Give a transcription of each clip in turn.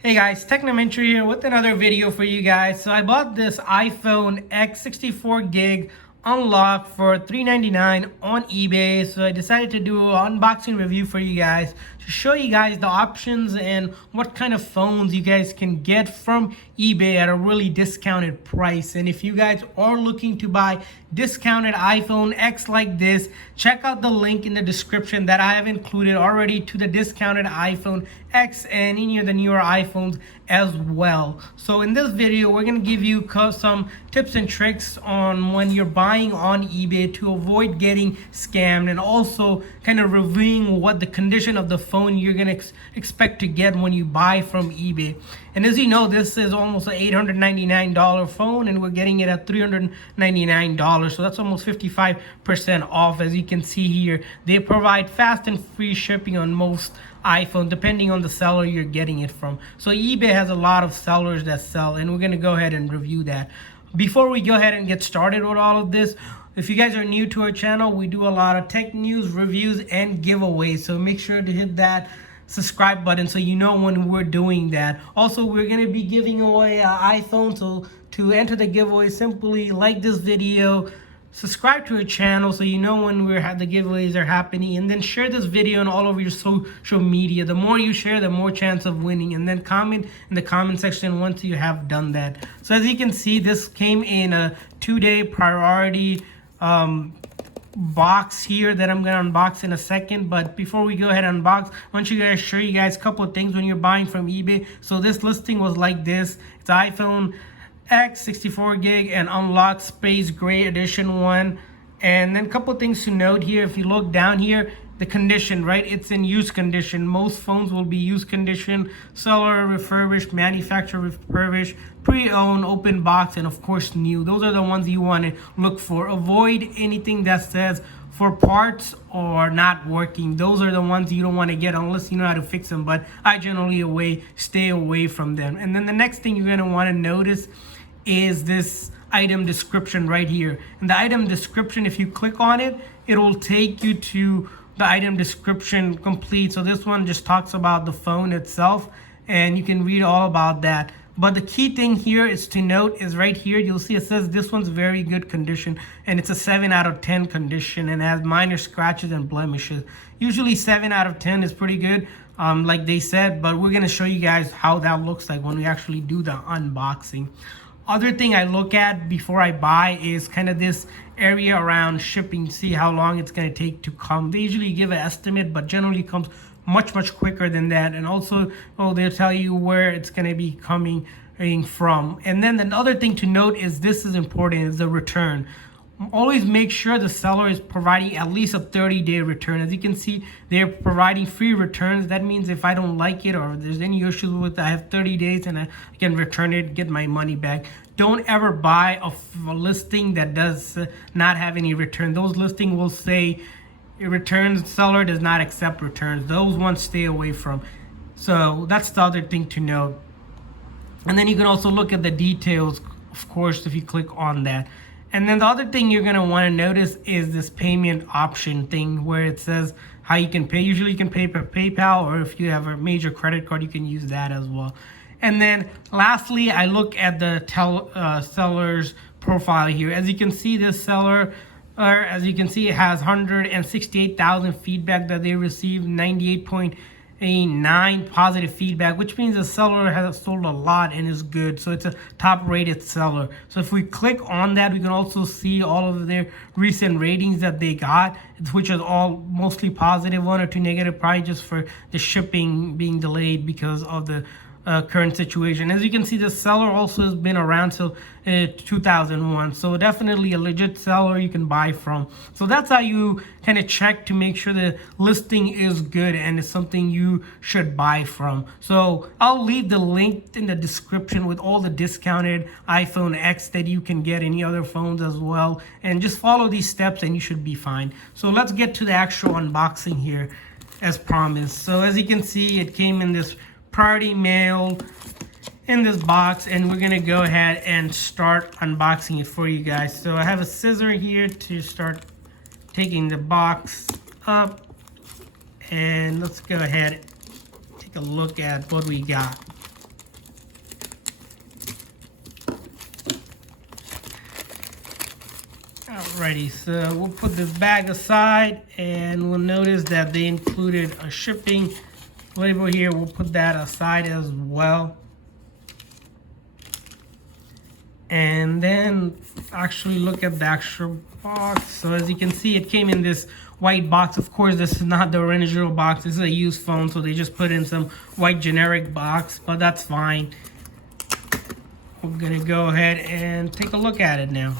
Hey guys, Technomentary here with another video for you guys. So I bought this iPhone X 64GB unlocked for $399 on eBay. So I decided to do an unboxing review for you guys to show you guys the options and what kind of phones you guys can get from eBay at a really discounted price. And if you guys are looking to buy discounted iPhone X like this, check out the link in the description that I have included already to the discounted iPhone X and any of the newer iPhones as well. So in this video, we're going to give you some tips and tricks on when you're buying on eBay to avoid getting scammed, and also kind of reviewing what the condition of the phone you're going to expect to get when you buy from eBay. And as you know, this is almost an $899 phone and we're getting it at $399. So that's almost 55% off. As you can see here, they provide fast and free shipping on most iPhone depending on the seller you're getting it from. So eBay has a lot of sellers that sell, and we're going to go ahead and review that. Before we go ahead and get started with all of this, if you guys are new to our channel, we do a lot of tech news, reviews, and giveaways. So make sure to hit that subscribe button so you know when we're doing that. Also, we're going to be giving away an iPhone. So to enter the giveaway, simply like this video, subscribe to our channel so you know when the giveaways are happening, and then share this video on all of your social media. The more you share, the more chance of winning. And then comment in the comment section once you have done that. So as you can see, this came in a 2-day priority box here that I'm gonna unbox in a second. But before we go ahead and unbox, I want you guys to show you guys a couple of things when you're buying from eBay. So this listing was like this. It's iPhone X 64GB and unlocked space gray edition 1. And then a couple of things to note here. If you look down here, the condition, right? It's in use condition. Most phones will be used condition, seller refurbished, manufacturer refurbished, pre-owned, open box, and of course new. Those are the ones you want to look for. Avoid anything that says for parts or not working. Those are the ones you don't want to get unless you know how to fix them. But I generally stay away from them. And then the next thing you're going to want to notice is this item description right here. And the item description, if you click on it, it will take you to the item description complete. So this one just talks about the phone itself, and you can read all about that. But the key thing here is to note is right here, you'll see it says this one's very good condition, and it's a 7 out of 10 condition and has minor scratches and blemishes. Usually 7 out of 10 is pretty good, like they said, but we're gonna show you guys how that looks like when we actually do the unboxing. Other thing I look at before I buy is kind of this area around shipping, see how long it's going to take to come. They usually give an estimate, but generally comes much quicker than that. And also, they'll tell you where it's going to be coming from. And then the other thing to note is this is important, is the return. Always make sure the seller is providing at least a 30-day return. As you can see, they're providing free returns. That means if I don't like it or if there's any issues with it, I have 30 days and I can return it, get my money back. Don't ever buy a listing that does not have any return. Those listings will say returns, seller does not accept returns. Those ones stay away from. So that's the other thing to note. And then you can also look at the details, of course, if you click on that. And then the other thing you're going to want to notice is this payment option thing where it says how you can pay. Usually you can pay per PayPal, or if you have a major credit card, you can use that as well. And then lastly, I look at the seller's profile here. As you can see, this seller, as you can see, it has 168,000 feedback that they received, 98.9 positive feedback, which means the seller has sold a lot and is good. So it's a top rated seller. So if we click on that, we can also see all of their recent ratings that they got, which is all mostly positive, 1 or 2 negative, probably just for the shipping being delayed because of the current situation. As you can see, the seller also has been around till 2001, so definitely a legit seller you can buy from. So that's how you kind of check to make sure the listing is good and it's something you should buy from. So I'll leave the link in the description with all the discounted iPhone X that you can get, any other phones as well, and just follow these steps and you should be fine. So let's get to the actual unboxing here as promised. So as you can see, it came in this priority mail in this box, and we're gonna go ahead and start unboxing it for you guys. So I have a scissor here to start taking the box up, and let's go ahead and take a look at what we got. Alrighty, so we'll put this bag aside, and we'll notice that they included a shipping label here. We'll put that aside as well. And then actually look at the actual box. So as you can see, it came in this white box. Of course, this is not the original box. This is a used phone, so they just put in some white generic box, but that's fine. We're gonna go ahead and take a look at it now.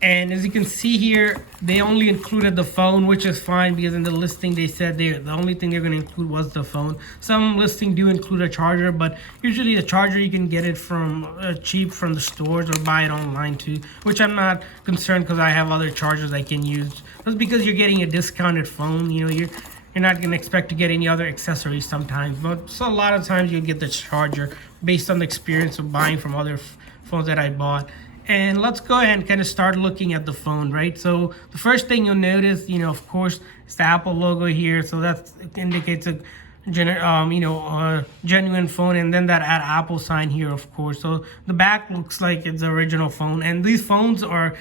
And as you can see here, they only included the phone, which is fine because in the listing they said the only thing they're going to include was the phone. Some listings do include a charger, but usually the charger you can get it from cheap from the stores or buy it online too, which I'm not concerned because I have other chargers I can use. That's because you're getting a discounted phone. You know, you're not going to expect to get any other accessories sometimes, but so a lot of times you'll get the charger based on the experience of buying from other phones that I bought. And let's go ahead and kind of start looking at the phone, right? So the first thing you'll notice, you know, of course, it's the Apple logo here. So that indicates a genuine phone, and then that Apple sign here, of course. So the back looks like it's the original phone, and these phones are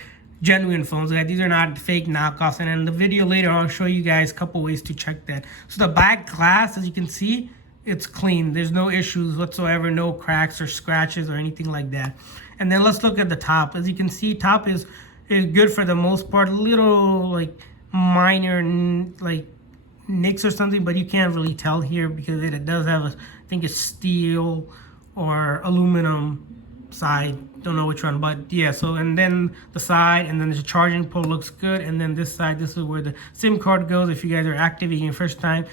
genuine phones. These are not fake knockoffs. And in the video later, I'll show you guys a couple ways to check that. So the back glass, as you can see, it's clean. There's no issues whatsoever, no cracks or scratches or anything like that. And then let's look at the top. As you can see, top is good for the most part. Little like minor like nicks or something, but you can't really tell here because it does have I think it's steel or aluminum side. Don't know which one, but yeah. So and then the side, and then the charging port looks good. And then this side, this is where the SIM card goes. If you guys are activating your first time,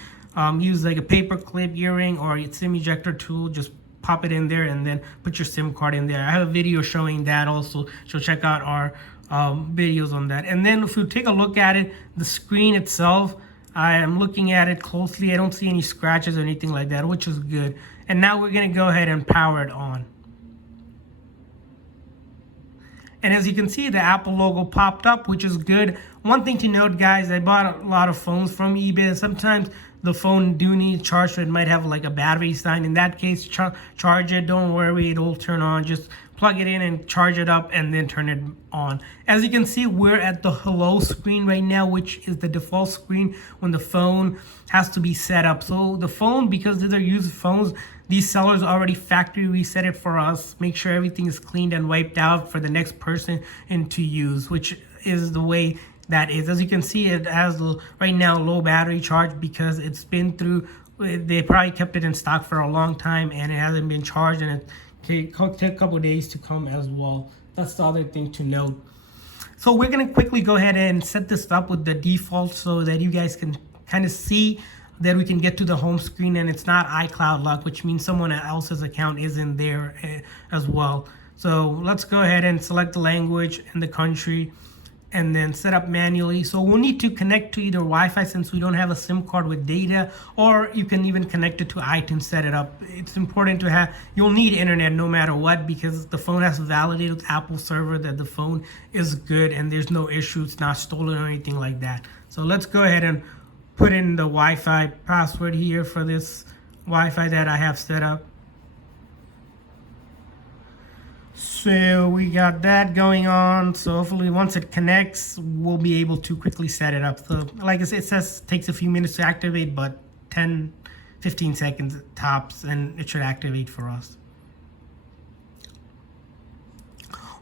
use like a paper clip earring or a SIM ejector tool. Just pop it in there and then put your SIM card in there. I have a video showing that also, so check out our videos on that. And then if you take a look at it, the screen itself, I am looking at it closely. I don't see any scratches or anything like that, which is good. And now we're gonna go ahead and power it on. And as you can see, the Apple logo popped up, which is good. One thing to note, guys, I bought a lot of phones from eBay. Sometimes the phone do need charge, so it might have like a battery sign. In that case, charge it. Don't worry, it'll turn on. Just plug it in and charge it up and then turn it on. As you can see, we're at the hello screen right now, which is the default screen when the phone has to be set up. So the phone, because these are used phones, these sellers already factory reset it for us. Make sure everything is cleaned and wiped out for the next person to use, which is the way that is. As you can see, it has right now low battery charge because it's been through, they probably kept it in stock for a long time and it hasn't been charged, and it could take a couple days to come as well. That's the other thing to note. So we're gonna quickly go ahead and set this up with the default so that you guys can kind of see that we can get to the home screen and it's not iCloud lock, which means someone else's account is in there as well. So let's go ahead and select the language and the country and then set up manually. So we'll need to connect to either Wi-Fi since we don't have a SIM card with data, or you can even connect it to iTunes, set it up. It's important to have, you'll need internet no matter what because the phone has to validate with Apple server that the phone is good and there's no issue, it's not stolen or anything like that. So let's go ahead and put in the Wi-Fi password here for this Wi-Fi that I have set up. So we got that going on. So hopefully once it connects, we'll be able to quickly set it up. So like I said, it says it takes a few minutes to activate, but 10-15 seconds tops, and it should activate for us.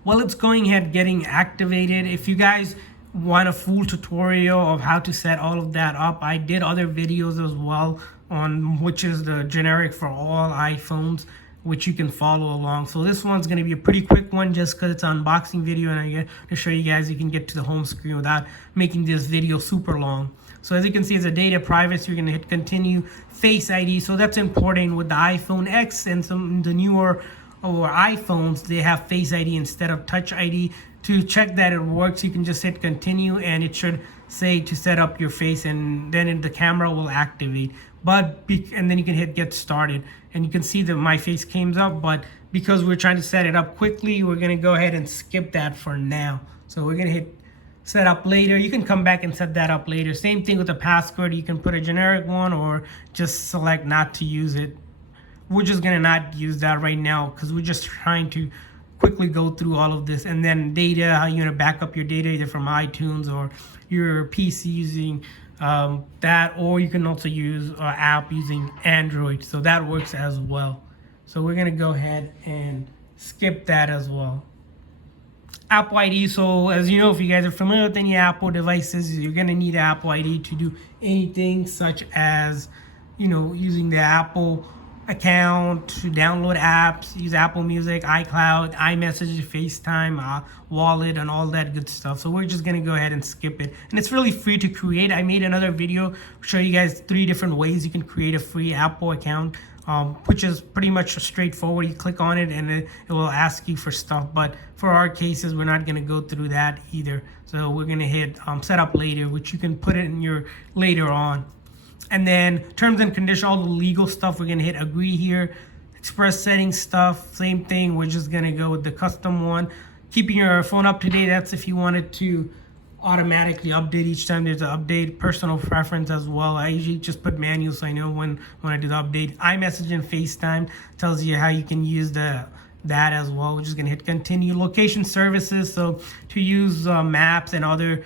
While it's going ahead getting activated, if you guys want a full tutorial of how to set all of that up, I did other videos as well on which is the generic for all iPhones, which you can follow along. So this one's going to be a pretty quick one just because it's an unboxing video and I'm going to show you guys you can get to the home screen without making this video super long. So as you can see, it's a data privacy. You're going to hit continue. Face ID, so that's important with the iPhone X and some the newer iPhones, they have Face ID instead of Touch ID. To check that it works, you can just hit continue and it should say to set up your face, and then the camera will activate. And then you can hit get started and you can see that my face came up, but because we're trying to set it up quickly, we're going to go ahead and skip that for now. So we're going to hit set up later. You can come back and set that up later. Same thing with the password. You can put a generic one or just select not to use it. We're just going to not use that right now because we're just trying to quickly go through all of this. And then data, how you're gonna back up your data either from iTunes or your PC using that, or you can also use an app using Android, so that works as well. So we're gonna go ahead and skip that as well. Apple ID. So as you know, if you guys are familiar with any Apple devices, you're gonna need Apple ID to do anything such as, you know, using the Apple account to download apps, use Apple Music, iCloud, iMessage, FaceTime, Wallet, and all that good stuff. So we're just gonna go ahead and skip it, and it's really free to create. I made another video show you guys 3 different ways you can create a free Apple account, which is pretty much straightforward. You click on it and it will ask you for stuff, but for our cases we're not going to go through that either. So we're going to hit set up later, which you can put it in your later on. And then terms and conditions, all the legal stuff, we're going to hit agree here. Express settings stuff, same thing, we're just going to go with the custom one. Keeping your phone up to date, that's if you wanted to automatically update each time there's an update. Personal preference as well, I usually just put manual so I know when I do the update. iMessage and FaceTime tells you how you can use that as well. We're just gonna hit continue. Location services, so to use maps and other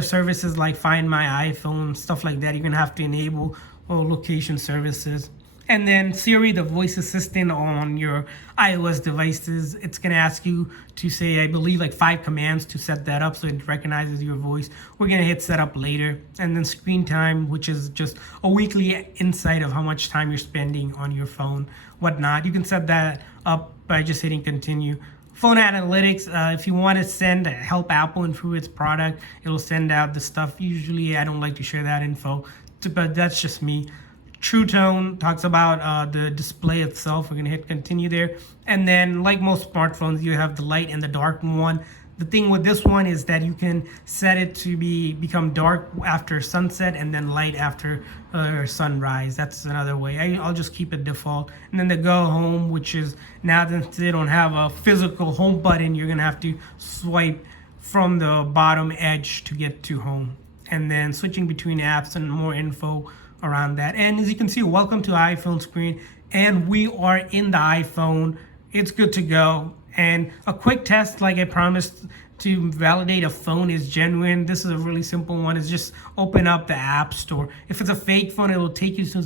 services like Find My iPhone, stuff like that, you're gonna have to enable location services. And then Siri, the voice assistant on your iOS devices, it's going to ask you to say, I believe, like 5 commands to set that up so it recognizes your voice. We're going to hit set up later. And then screen time, which is just a weekly insight of how much time you're spending on your phone, whatnot. You can set that up by just hitting continue. Phone analytics, if you want to help Apple improve its product, it'll send out the stuff. Usually I don't like to share that info, but that's just me. True Tone talks about the display itself. We're going to hit continue there. And then like most smartphones, you have the light and the dark one. The thing with this one is that you can set it to become dark after sunset and then light after sunrise. That's another way. I'll just keep it default. And then the go home, which is now that they don't have a physical home button, you're going to have to swipe from the bottom edge to get to home. And then switching between apps and more info around that. And as you can see, welcome to iPhone screen, and we are in the iPhone. It's good to go. And a quick test, like I promised, to validate a phone is genuine. This is a really simple one. It's just open up the App Store. If it's a fake phone, it will take you to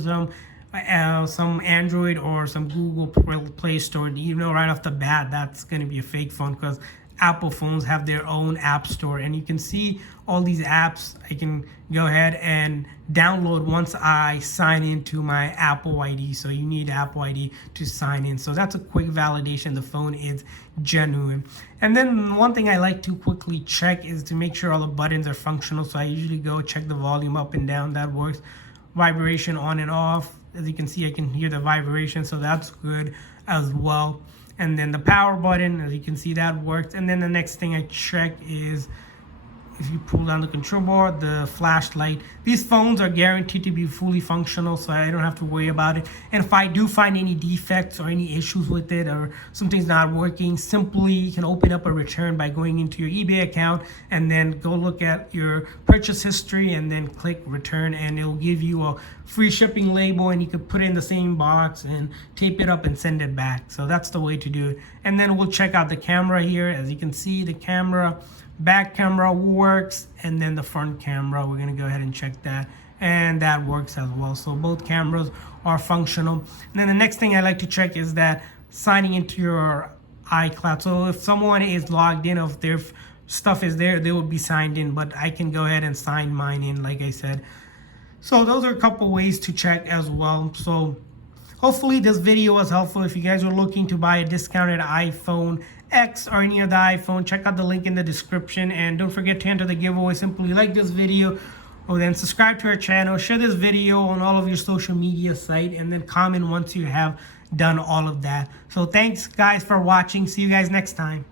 some Android or some Google Play Store. You know right off the bat that's going to be a fake phone, because Apple phones have their own app store, and you can see all these apps I can go ahead and download once I sign into my Apple ID. So you need Apple ID to sign in. So that's a quick validation the phone is genuine. And then one thing I like to quickly check is to make sure all the buttons are functional. So I usually go check the volume up and down. That works. Vibration on and off. As you can see, I can hear the vibration, so that's good as well. And then the power button, as you can see, that works. And then the next thing I check is if you pull down the control board, the flashlight. These phones are guaranteed to be fully functional, so I don't have to worry about it. And if I do find any defects or any issues with it, or something's not working, simply you can open up a return by going into your eBay account and then go look at your purchase history and then click return, and it'll give you a free shipping label, and you could put it in the same box and tape it up and send it back. So that's the way to do it. And then we'll check out the camera here. As you can see, the camera, back camera works, and then the front camera, we're going to go ahead and check that, and that works as well. So both cameras are functional. And then the next thing I like to check is that signing into your iCloud. So if someone is logged in, if their stuff is there, they will be signed in, but I can go ahead and sign mine in, like I said. So those are a couple ways to check as well. So hopefully this video was helpful. If you guys are looking to buy a discounted iPhone X or any of the iPhone, check out the link in the description, and don't forget to enter the giveaway. Simply like this video, or then subscribe to our channel, share this video on all of your social media site, and then comment once you have done all of that. So thanks guys for watching. See you guys next time.